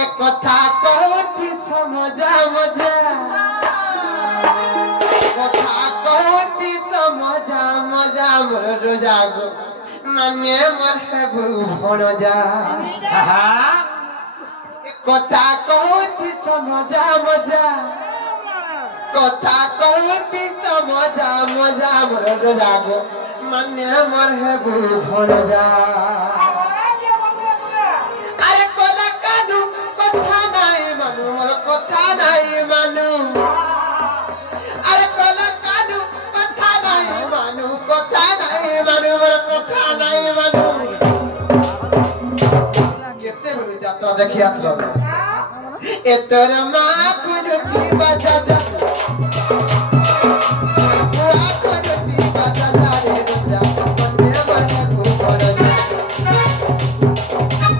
एक कथा कहती समझा मजा कथा कहती समझा मजा मोर रोजागो माने मोर है भूषण जा कथा कहती समझा मजा कथा कहती समझा मजा मोर रोजागो माने मोर है भूषण जा कथा नहीं मानू मोर कथा नहीं मानू अरे कला कानू कथा नहीं मानू मोर कथा नहीं मानू केते बोलू यात्रा देखि आसलो ए तोर मां को ज्योति बजा जा बुआ को ज्योति बजा जा रे बजा बंदे मर को पड़ जा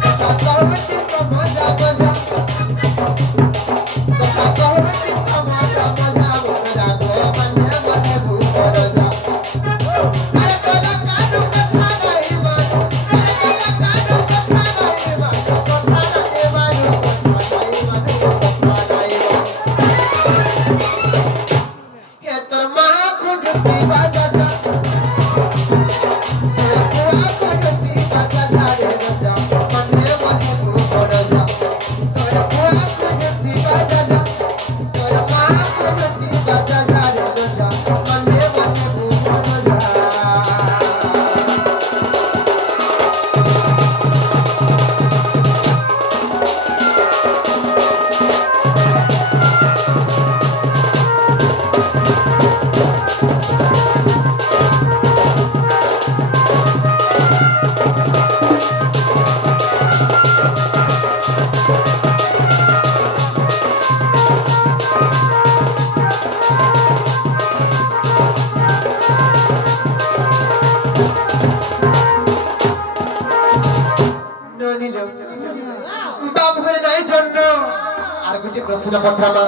कथा कहती तो मजा मजा प्रश्न पत्रमा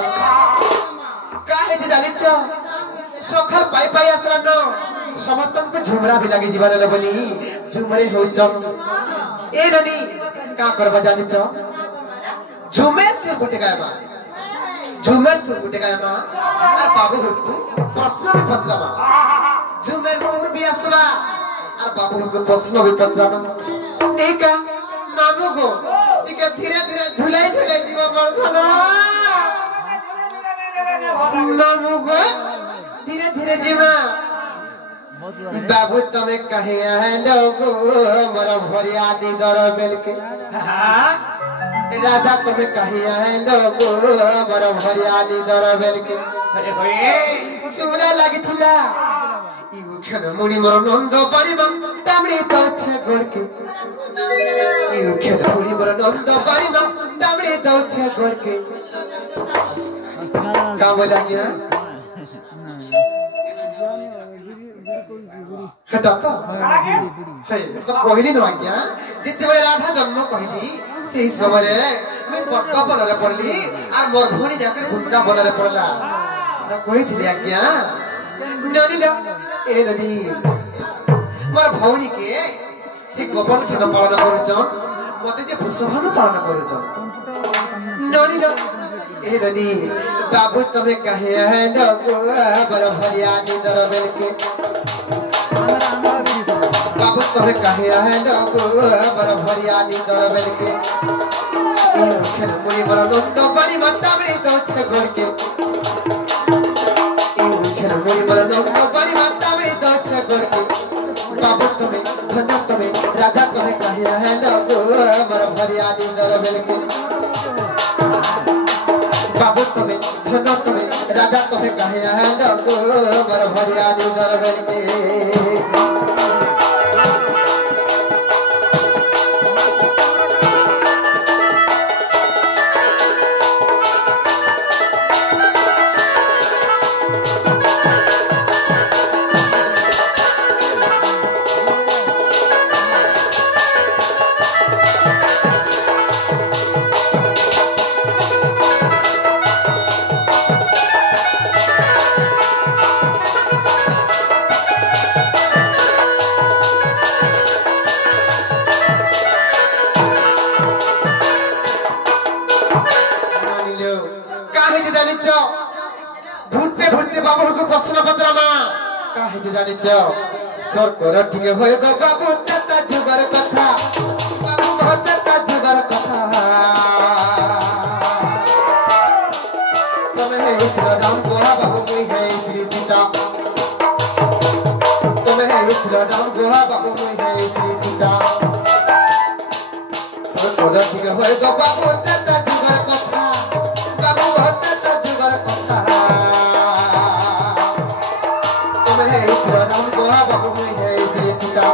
काहे जे जानिछ सखल पाई पाई यात्रा न समस्तन को झुमरा भी लागि जीवन लबनी झुमरे होच ए ननी का करबा जानिछ झुमेर से गुटे गायमा झुमेर से गुटे गायमा आ बाबू को प्रश्न भी पत्रमा झुमेर सुर भी आसवा आ बाबू को प्रश्न भी पत्रमा एका मामू को टिके धीरे धीरे झुलाई झुलाई जीव बरथना मामू को धीरे धीरे जीवा बाबू तमे कहे है लोगो मोर फरियादी दर बेल के राजा तमे कहे है लोगो मोर फरियादी दर बेल के अरे भाई सुना लागिथिला इउ क्षण मुड़ी मोर नंद परिमा तामड़ी तोथे गोड़के इउ क्षण मुड़ी मोर नंद परिमा तामड़ी तोथे गोड़के का बोला क्या हटा तो है तो कहली न आज्ञा जिते बेले राधा जन्म कहली सेही समय मैं पक्का बनरे पड़ली आ मोर भणी जाके गुंडा बनरे पड़ला न कहिथिली आज्ञा ननी लो ए ननी मोर भौणी के से गोवर्धन पालन करूछन मते जे वृषभानु पालन करूछन ननी लो ए ननी बाबू तमे कहे है लोगो बर फरियादी दर बेल के बाबू तमे कहे है लोगो बर फरियादी दर बेल के ई मुखन मुनि बर नंद पानी मताबड़ी तो छगड़ के ई मुखन मुनि बर नंद पानी मताबड़ी तो छगड़ के बाबू तमे धन तमे राजा तमे कहे है लोगो बर फरियादी दर बेल के बाबू तमे धन तमे राजा तमे कहे है लोगो बर फरियादी दर बेल के জানিছ ঘুরতে ঘুরতে বাবুকে প্রশ্ন পচরামা কাহে যে জানিছ সরকর টিকে হয়ে গো বাবু চাতা যুগর কথা বাবু চাতা যুগর কথা তুমি ইতরা রাম গোহা বাবু মুই হে ইতরিতা তুমি ইতরা রাম গোহা বাবু মুই হে ইতরিতা সরকর টিকে হয়ে গো বাবু চাতা যুগর কথা বাবু চাতা যুগর কথা তুমি ইতরা রাম গোহা বাবু মুই হে ইতরিতা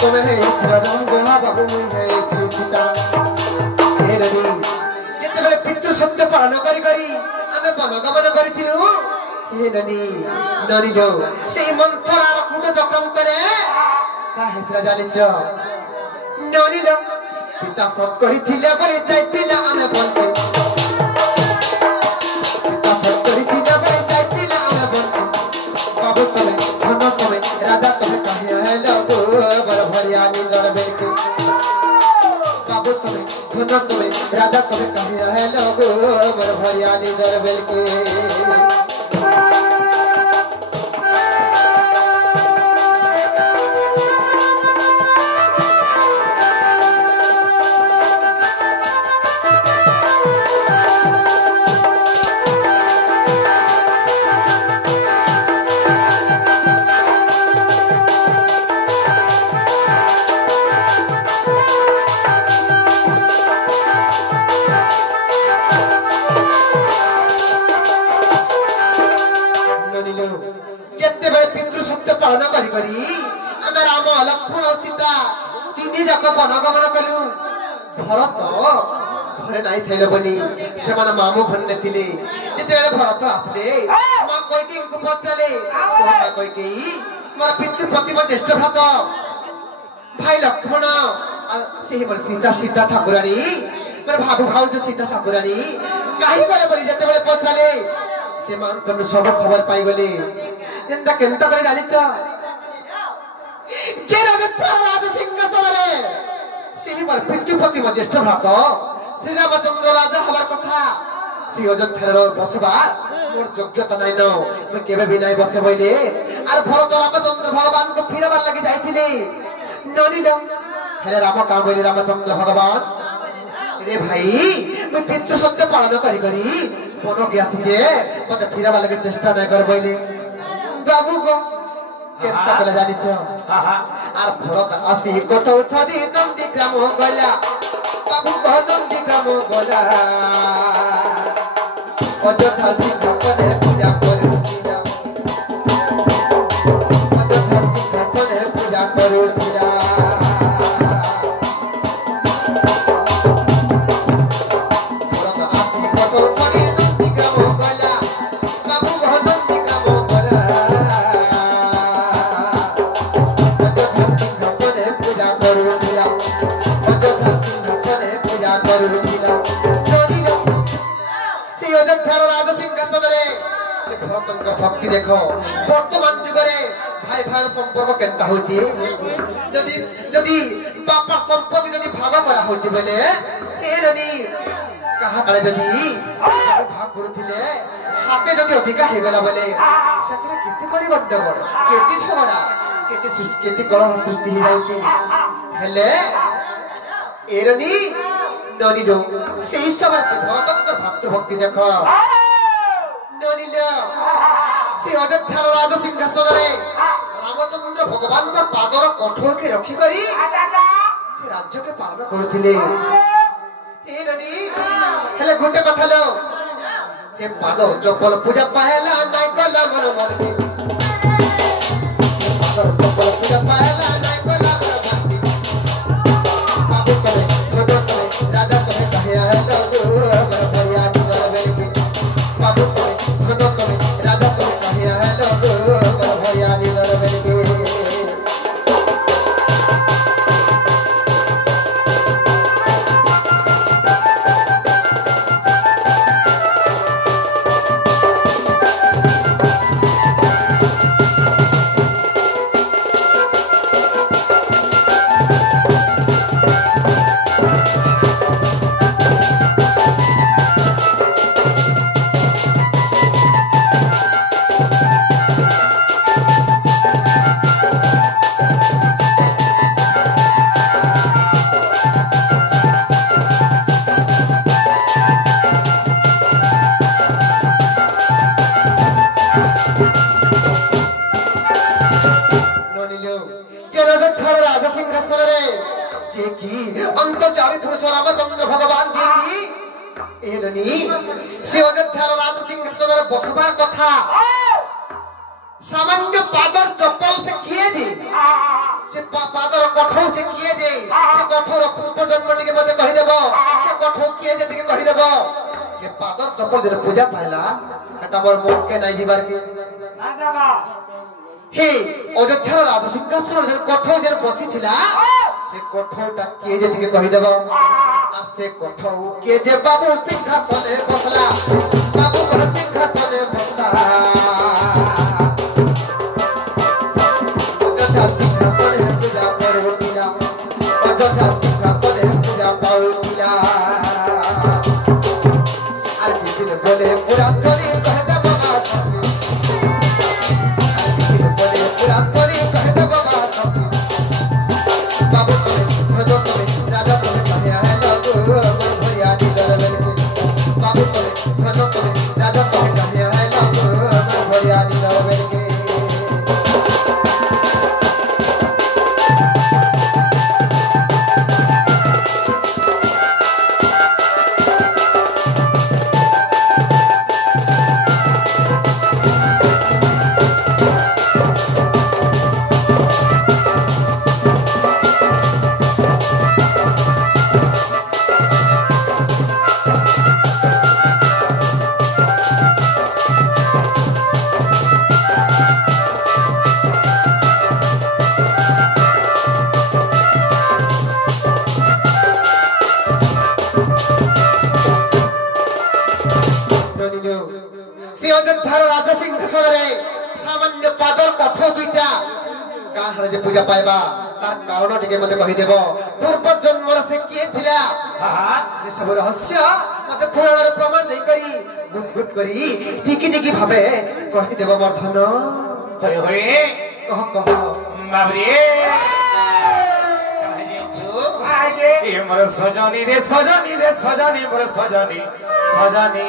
তুমি ইতরা রাম গোহা বাবু মুই হে ইতরিতা হেরনি যেতেবেলে পিতৃ সত্য পালন করি করি আমি বনগমন করিছিলু হেরনি নরিল সেই মন্থরার কুট চক্রান্তরে কাহেত্রা জানিছ নরিল পিতা সৎ করিছিলে বলে যাইতিলা আমি বলতে পিতা সৎ করিছিলে বলে যাইতিলা আমি বলতে বাবু তুমি ধন তুমি রাজা তুমি কাহে হেলো গো বড় ভরিয়া নিজর বেলকে বাবু তুমি ধন তুমি রাজা তুমি কাহে হেলো গো বড় ভরিয়া নিজর বেলকে বনগমন কলু ভরত ঘরে নাই থাইলে বনি সেমানে মামু ঘরে নেতিলে যেতেবেলে ভরত আসলে মা কইকেইଙ୍କୁ পচালে মা কইকেই মোর পিতৃ প্রতিম জ্যেষ্ঠ ভ্রাত ভাই লক্ষ্মণ সেই বল সীতা সীতা ঠাকুরানী মোর ভাবু ভাউজ সীতা ঠাকুরানী কাহি করে বলি যেতেবেলে পচালে সে মাঙ্কন সব খবর পাই গলে যেন্তা কেন্তা করে জানিছ যে রাজ সিংহাসনে সেই মোর পিতৃ প্রতিম জ্যেষ্ঠ ভ্রাত শ্রীরামচন্দ্র রাজা হবার কথা সেই অযোধ্যার বসবার মোর যোগ্যতা নাই ন মই কেবে বি নাই বসে বইলে আর ভরত রামচন্দ্র ভগবানকে ফিরাবার লাগি যাইছিলে ননিল হেলে রাম কাম বইলে রামচন্দ্র ভগবান রে ভাই মই পিতৃ সত্য পালন করি করি বনকে আসিছে মতে ফিরাবার লাগি চেষ্টা নাই কর বইলে বাবু গো কেনতা বলে জানিছ আর ভরত আসি কোঠৌ ছড়ি নন্দীগ্রাম গলা বাবু গো নন্দীগ্রাম গলা অযোধ্যা সিংহাসনে পূজা করুছিলা অযোধ্যা সিংহাসনে পূজা করুছিলা ভরত আসি কোঠৌ ছড়ি নন্দীগ্রাম গলা বাবু গো নন্দীগ্রাম গলা ভক্তি দেখো বর্তমান যুগে ভাই ভাইয়ের সম্পর্ক কেনতা হচ্ছে যদি যদি বাপার সম্পত্তি যদি ভাগ করা হচ্ছে বলে এরনি কাহা কালে যদি ভাগ করুଥିଲେ হাতে যদি অধিকা হয়ে গেল বলে সেতরে কেতে করি গন্ডগোল কেতে ঝগড়া কেতে কলহ সৃষ্টি হয়ে যাচ্ছে হেলে এরনি ননিল সেই সময় ভরতঙ্কর ভাতৃভক্তি দেখো ননিল সেই অযোধ্যার রাজ সিংহাসনে রামচন্দ্র ভগবানଙ୍କ পাদর কঠোরকে রক্ষি করি সে রাজ্যকে পালন করুଥିଲେ এরনি হেলে গোটে কথা লো সে পাদর চপল পূজা পাহেলা নাই কলা মন মনকে পাদর চপল পূজা পাহেলা নাই কলা মন মনকে বাবু করে ছোট করে রাজা করে কাহিয়া হেলো গো ভরিয়া দিদর বেলকে বাবু করে ছোট করে রাজা করে কাহিয়া হেলো গো ভরিয়া দিদর বেলকে पुरुष रामचंद्र भगवान जी की एलनी से अयोध्या राज सिंहासन रे बसबार कथा सामान्य पादर चप्पल से किए जे से पादर कठौ से किए जे से कठौर पूर्व जन्म टिके मते कहि देबो से कठौ किए जे टिके कहि देबो ये पादर चप्पल जे पूजा पाइला एटा मोर मन के नै जीवार के ना दादा हे अयोध्या राज सिंहासन रे कठौ जे बसी थिला ये कठौटा किए जे टिके कहि देबो आ से कठौ किए जे बाबू सिंहासन रे बसला बाबू सिंहासन रे बसला सामान्य पादर कठौ दुईटा काहर जे पूजा पाइबा तार कारण टिके मते कहि देबो पूर्व जन्म से के थिला हां जे सब रहस्य मते पुराण रे प्रमाण देई करी गुट गुट करी टिकी टिकी भाबे कहि देबो मोर धन होय होय कह कह बाबरे कहि छु आगे ए मोर सजनी रे सजनी रे सजनी मोर सजनी सजनी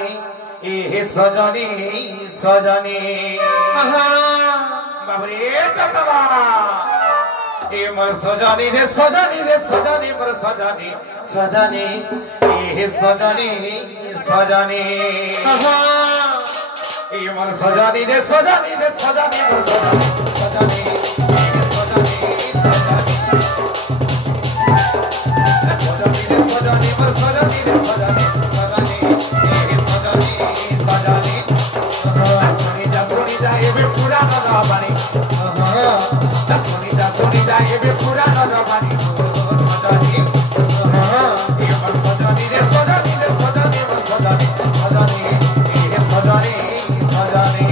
ए सजनी सजनी बाबरे चतरा ए मोर सजनी रे सजनी रे सजनी मोर सजनी सजनी ए सजनी सजनी ए मोर सजनी रे सजनी रे सजनी मोर सजनी सजनी ए सजनी सजनी सजनी रे सजनी मोर सजनी रे सजनी सजनी ए सजनी सजनी सुनी जा एबे पुराण रबानी सुनी जा एबे पुराण रबानी सजनी ए मोर सजनी रे सजनी रे सजनी मोर सजनी सजनी ए सजनी सजनी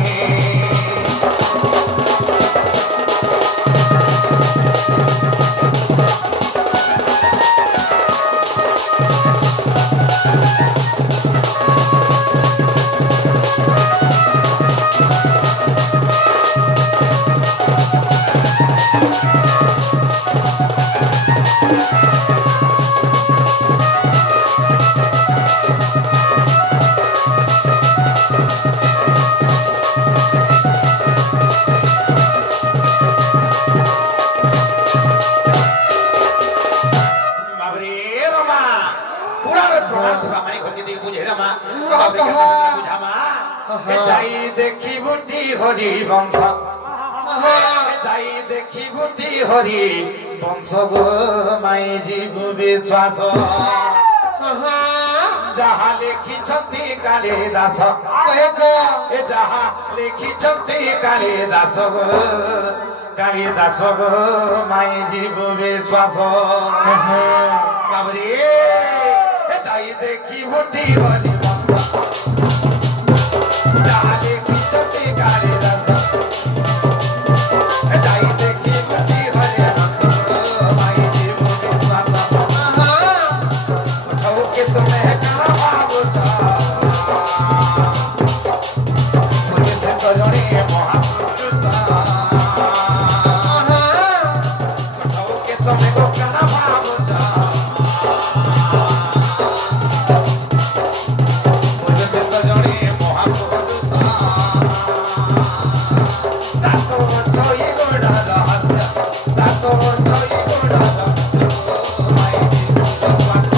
देखी बुटी हरि वंश जाई देखी बुटी हरि वंश गो माई जीव विश्वास जहा लिखी कालिदास जहा लिखी कालिदास गो माई जीव विश्वास बाबरे जाई देखी बुटी हरि वंश कालिदास जाई देखी बुटी हरि वंश माई जीव विश्वास उठाओ के तुम्हें कना बाबूचा मुझे से तो जड़ी महापुरुष उठाओ के तुम्हें को कना बाबूचा मुझे से तो जड़ी महापुरुष तातो छोई गोड़ा रहस्य तातो छोई गोड़ा रहस्य माई जीव विश्वास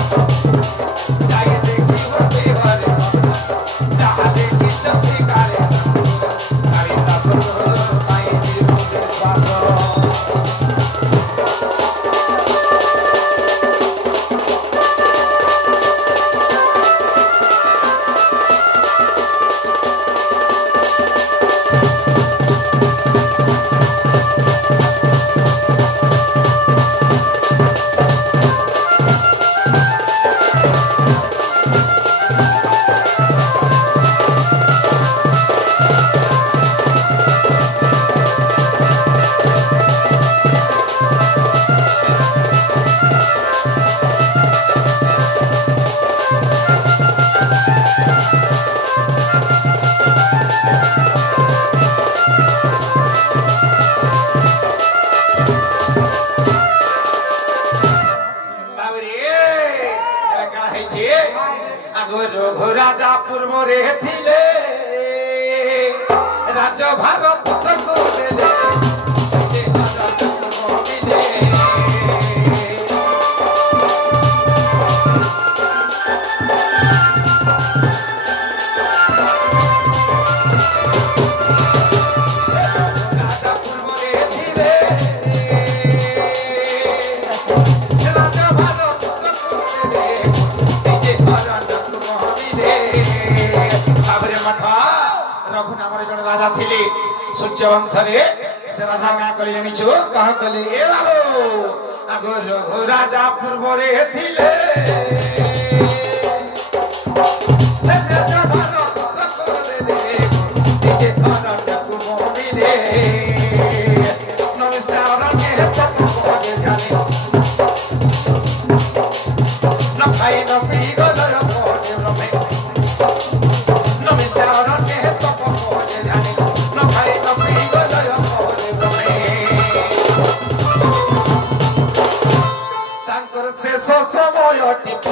आगो रघु राजा पूर्व रे थिले राजा भाग पुत्र को देले जे राजा पूर्व मिले राजा पूर्व रे थिले राजा भाग पुत्र को देले जे राजा पूर्व मिले बाबरे मठा रघु नाम जन राजा थिले सूर्य वंश रे से राजा का कले जानिछु कहा कले ए बाबू आगो रघु राजा पूर्व रे थिले राजा भारत पुत्र को दे जे भारत पूर्व मिले नमस्कार के तप को दे जाने न खाई न पी गलो कोने रमे नमस्कार के तप को दे जाने न खाई न पी गलो कोने रमे तांकर शेष समय टिप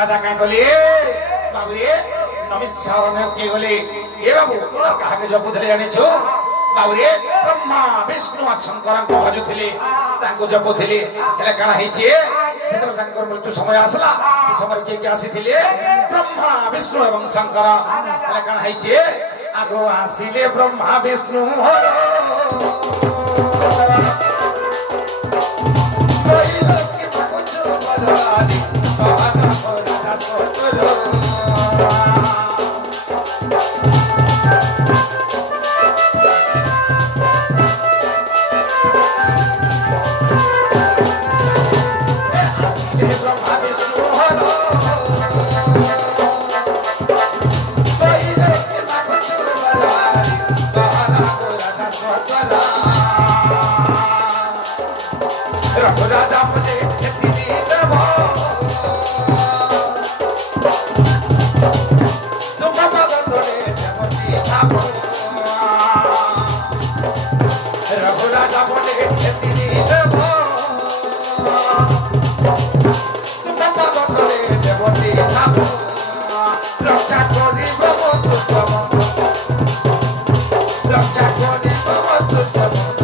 राजा का गले बाबू नमस्कार के गले ए बाबू कहा के जपुले जानी छु बाबू ब्रह्मा विष्णु और शंकर को भजुले ताको जपुले एला कणा हिचे जेतल तांकर मृत्यु समय आसला से समय के आसीथिले ब्रह्मा विष्णु एवं शंकर एला कणा हिचे आगो आसीले ब्रह्मा विष्णु हरो कोइलो के भगचो बराली राजा बोले रघु राजा बोले खेती देव तुम पदले देवती ठाकुर रक्षा करिब छुट वंश रक्षा करिब छुट वंश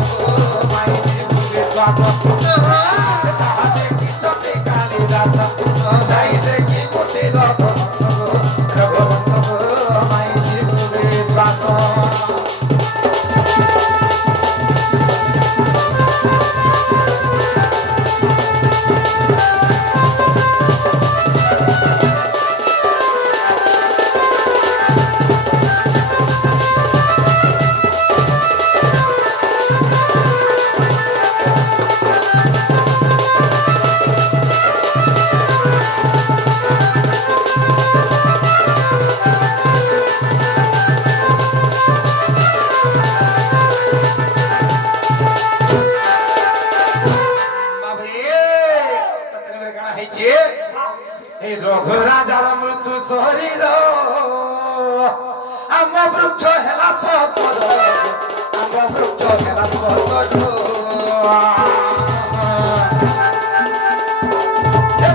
माई जीवले स्वाथ जहाँ देखि चटे कालिदास जाई देखि गोटे रघुवंश रघुवंश माई जीवले स्वाथ रघु राजार मृत्यु शरीर आम वृक्ष हेला सतर आम वृक्ष हेला सतर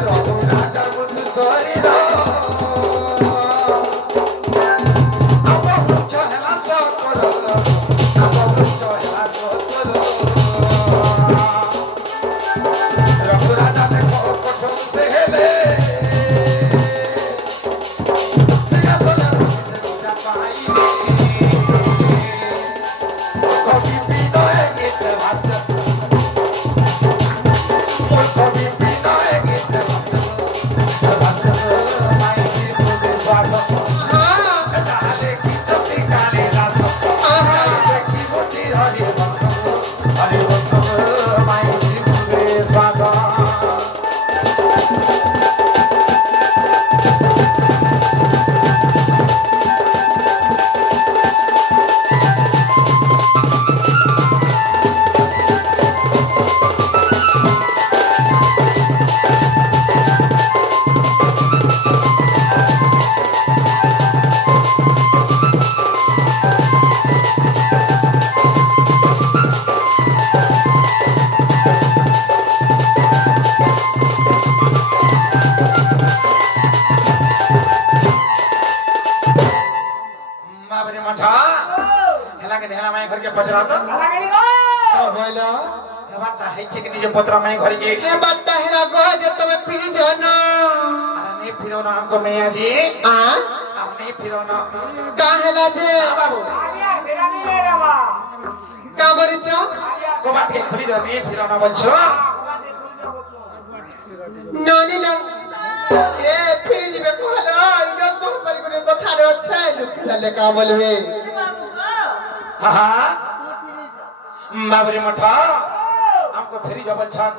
रघु राजार मृत्यु शरीर आम वृक्ष हेला सतर आम वृक्ष हेला सतर रघु राजा देखो कठोर से हेले बाटा है कि निजे पत्र में घर के हे बाटा है ना को जे तुम पी जाना अरे नहीं फिरो ना हमको मैं जी आ अब नहीं फिरो ना काहेला जे बाबू का बरिचो को बात के खुली दो नहीं फिरो ना बोलछो नानी ना ए फिर जीवे को हलो इज्जत बहुत बड़ी कोने कथा रे छै लोग के चले का बोलबे हां बाबू रे मठा हमको फिर जबल छन